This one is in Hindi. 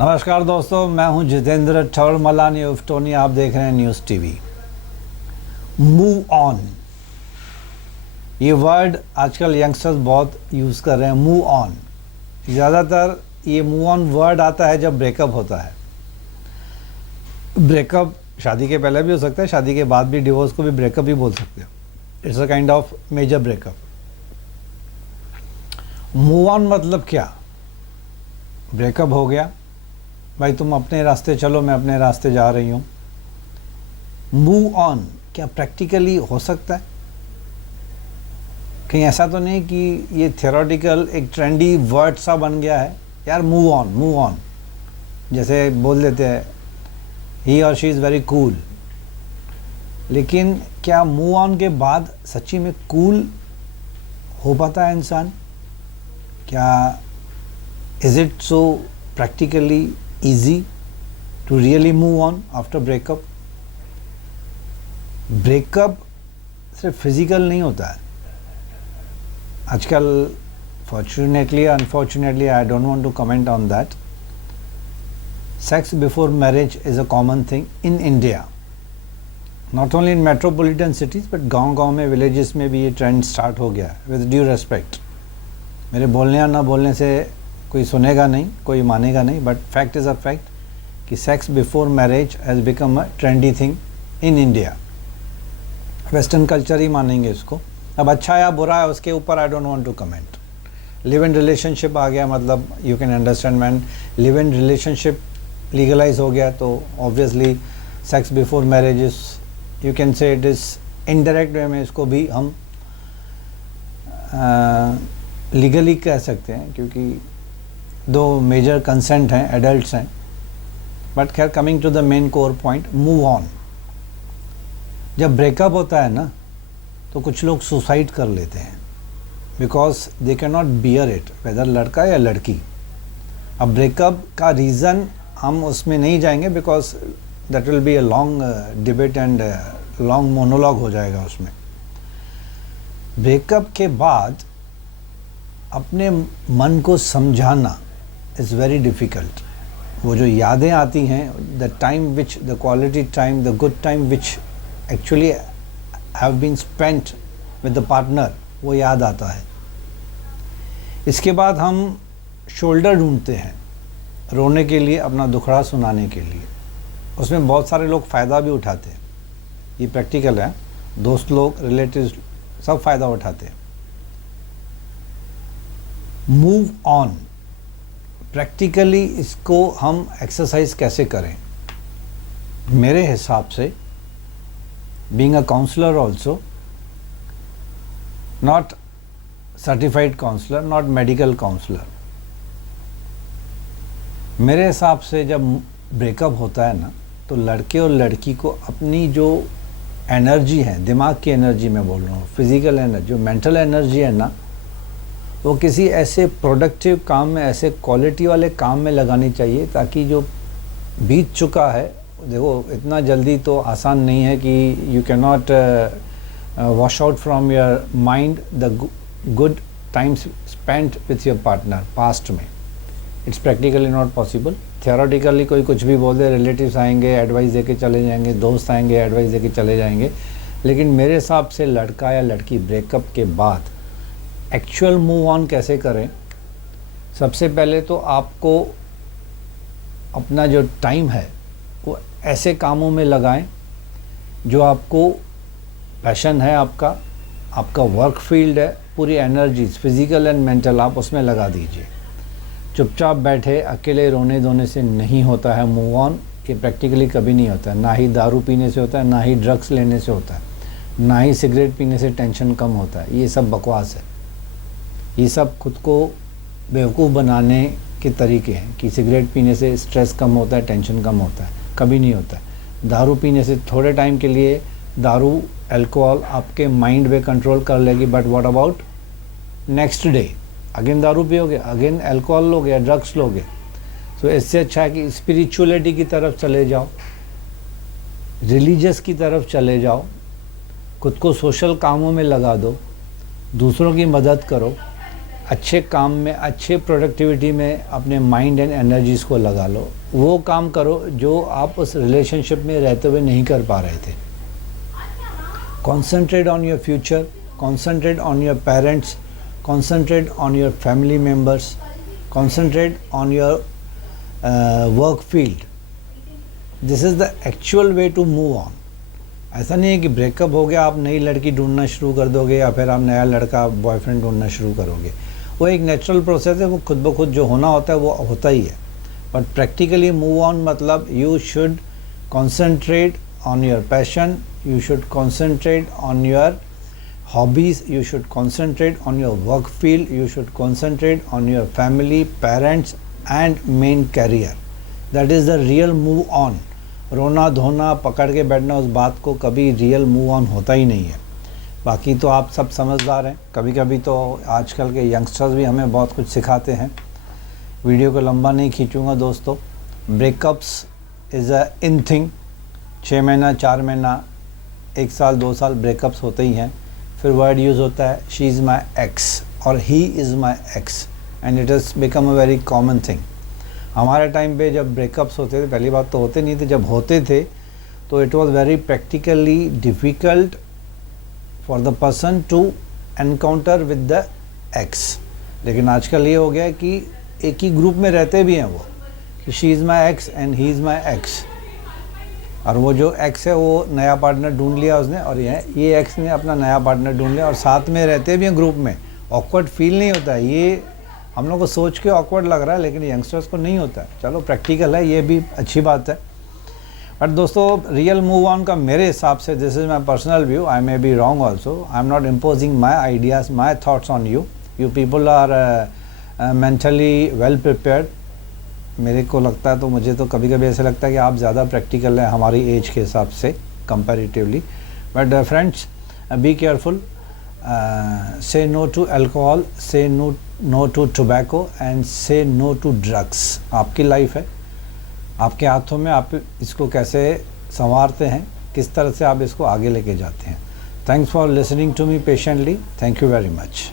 नमस्कार दोस्तों, मैं हूं जितेंद्र ठौर मलानी उर्फ टोनी। आप देख रहे हैं न्यूज़ टीवी। मूव ऑन, ये वर्ड आजकल यंगस्टर्स बहुत यूज़ कर रहे हैं। मूव ऑन, ज़्यादातर ये मूव ऑन वर्ड आता है जब ब्रेकअप होता है। ब्रेकअप शादी के पहले भी हो सकता है, शादी के बाद भी डिवोर्स को भी ब्रेकअप ही बोल सकते हो। It's a kind of major breakup. Move on मतलब क्या? ब्रेकअप हो गया, भाई तुम अपने रास्ते चलो, मैं अपने रास्ते जा रही हूँ। मूव ऑन क्या प्रैक्टिकली हो सकता है? कहीं ऐसा तो नहीं कि ये थियोरेटिकल एक ट्रेंडी वर्ड सा बन गया है यार, मूव ऑन मूव ऑन, जैसे बोल देते हैं ही और शी इज़ वेरी कूल। लेकिन क्या मूव ऑन के बाद सच्ची में कूल हो पाता है इंसान? क्या is it so practically easy to really move on after breakup? Breakup सिर्फ फिजिकल नहीं होता है आजकल। Fortunately unfortunately, I don't want to comment on that. Sex before marriage is a common thing in India, not only in metropolitan cities but गांव-गांव में, विलेजेस में भी ये ट्रेंड स्टार्ट हो गया है। विद ड्यू रेस्पेक्ट, मेरे बोलने या ना बोलने से कोई सुनेगा नहीं, कोई मानेगा नहीं, but fact is a fact कि sex before marriage has become a trendy thing in India. Western culture ही मानेंगे इसको। अब अच्छा या बुरा है उसके ऊपर I don't want to comment. Live in relationship आ गया, मतलब you can understand man. Live in relationship legalise हो गया तो obviously sex before marriage is, you can say it is indirect way में इसको भी हम लीगली कह सकते हैं, क्योंकि दो मेजर कंसेंट हैं, एडल्ट्स हैं। बट खैर, coming to the main core point, move on. जब ब्रेकअप होता है ना तो कुछ लोग सुसाइड कर लेते हैं because they can not bear it, whether लड़का या लड़की। अब ब्रेकअप का रीज़न हम उसमें नहीं जाएंगे because that will be a long debate and long monologue हो जाएगा उसमें। ब्रेकअप के बाद अपने मन को समझाना इज़ वेरी डिफ़िकल्ट। वो जो यादें आती हैं, the time which, the quality time, the good time which actually have been spent with the partner, वो याद आता है। इसके बाद हम शोल्डर ढूंढते हैं रोने के लिए, अपना दुखड़ा सुनाने के लिए। उसमें बहुत सारे लोग फ़ायदा भी उठाते हैं, ये प्रैक्टिकल है। दोस्त लोग, रिलेटिव्स सब फ़ायदा उठाते हैं। मूव ऑन प्रैक्टिकली इसको हम एक्सरसाइज कैसे करें? मेरे हिसाब से, being a counsellor also, not certified counsellor, not medical counsellor, मेरे हिसाब से जब ब्रेकअप होता है ना तो लड़के और लड़की को अपनी जो एनर्जी है, दिमाग की एनर्जी मैं बोल रहा हूँ, फिजिकल एनर्जी, जो मेंटल एनर्जी है ना, वो किसी ऐसे प्रोडक्टिव काम में, ऐसे क्वालिटी वाले काम में लगानी चाहिए ताकि जो बीत चुका है, देखो इतना जल्दी तो आसान नहीं है कि you can not wash out from your mind the good times spent with your partner past में। It's practically not possible. Theoretically कोई कुछ भी बोल दे, रिलेटिव्स आएंगे एडवाइस दे के चले जाएंगे, दोस्त आएंगे एडवाइस दे के चले जाएंगे। लेकिन मेरे हिसाब से लड़का या लड़की ब्रेकअप के बाद एक्चुअल मूव ऑन कैसे करें? सबसे पहले तो आपको अपना जो टाइम है वो ऐसे कामों में लगाएं जो आपको पैशन है, आपका वर्क फील्ड है, पूरी एनर्जीज फिजिकल एंड मेंटल आप उसमें लगा दीजिए। चुपचाप बैठे अकेले रोने धोने से नहीं होता है मूव ऑन। ये प्रैक्टिकली कभी नहीं होता है। ना ही दारू पीने से होता है, ना ही ड्रग्स लेने से होता है, ना ही सिगरेट पीने से टेंशन कम होता है। ये सब बकवास है। ये सब खुद को बेवकूफ़ बनाने के तरीके हैं कि सिगरेट पीने से स्ट्रेस कम होता है, टेंशन कम होता है। कभी नहीं होता है। दारू पीने से थोड़े टाइम के लिए दारू, अल्कोहल आपके माइंड पे कंट्रोल कर लेगी, but what about next day again दारू पियोगे, अगेन अल्कोहल लोगे या ड्रग्स लोगे। तो इससे अच्छा है कि स्पिरिचुअलिटी की तरफ चले जाओ, रिलीजियस की तरफ चले जाओ, खुद को सोशल कामों में लगा दो, दूसरों की मदद करो, अच्छे काम में, अच्छे प्रोडक्टिविटी में अपने माइंड एंड एनर्जीज़ को लगा लो। वो काम करो जो आप उस रिलेशनशिप में रहते हुए नहीं कर पा रहे थे। Concentrate on your future, concentrate on your parents, concentrate on your family members, concentrate on your work field. This is the actual way to move on. ऐसा नहीं है कि ब्रेकअप हो गया आप नई लड़की ढूंढना शुरू कर दोगे या फिर आप नया लड़का बॉयफ्रेंड ढूंढना शुरू करोगे। वो एक नेचुरल प्रोसेस है, वो खुद ब खुद जो होना होता है वो होता ही है। बट प्रैक्टिकली मूव ऑन मतलब you should concentrate on your passion, you should concentrate on your hobbies, you should concentrate on your work field, you should concentrate on your family, parents and main career. That is the real move on. रोना धोना पकड़ के बैठना उस बात को कभी रियल मूव ऑन होता ही नहीं है। बाकी तो आप सब समझदार हैं। कभी कभी तो आजकल के यंगस्टर्स भी हमें बहुत कुछ सिखाते हैं। वीडियो को लंबा नहीं खींचूंगा दोस्तों। Breakups is a in thing. 6 महीना, 4 महीना, 1 साल, 2 साल ब्रेकअप्स होते ही हैं। फिर वर्ड यूज़ होता है शी इज़ माई एक्स और he is my x and it is become a very common thing. हमारे टाइम पे जब ब्रेकअप्स होते थे, पहली बात तो होते नहीं थे, जब होते थे तो it was very practically difficult for the person to encounter with the ex. लेकिन आजकल ये हो गया कि एक ही ग्रुप में रहते भी हैं वो, कि she is my x and he is my x. और वो जो एक्स है वो नया पार्टनर ढूंढ लिया उसने, और ये एक्स ने अपना नया पार्टनर ढूंढ लिया और साथ में रहते भी हैं ग्रुप में। ऑकवर्ड फील नहीं होता है। ये हम लोग को सोच के ऑकवर्ड लग रहा है लेकिन यंगस्टर्स को नहीं होता है। चलो प्रैक्टिकल है, ये भी अच्छी बात है। बट दोस्तों रियल मूव ऑन का मेरे हिसाब से, this is my personal view, I may be wrong also, I am not imposing my ideas, my thoughts on you. You people are mentally well prepared. मेरे को लगता है, तो मुझे तो कभी कभी ऐसा लगता है कि आप ज़्यादा प्रैक्टिकल हैं हमारी एज के हिसाब से comparatively. But friends, be careful, से नो टू अल्कोहल, से नो टू टोबैको एंड से नो टू ड्रग्स। आपकी लाइफ है, आपके हाथों में। आप इसको कैसे संवारते हैं, किस तरह से आप इसको आगे लेके जाते हैं। Thanks for listening to me patiently. Thank you very much.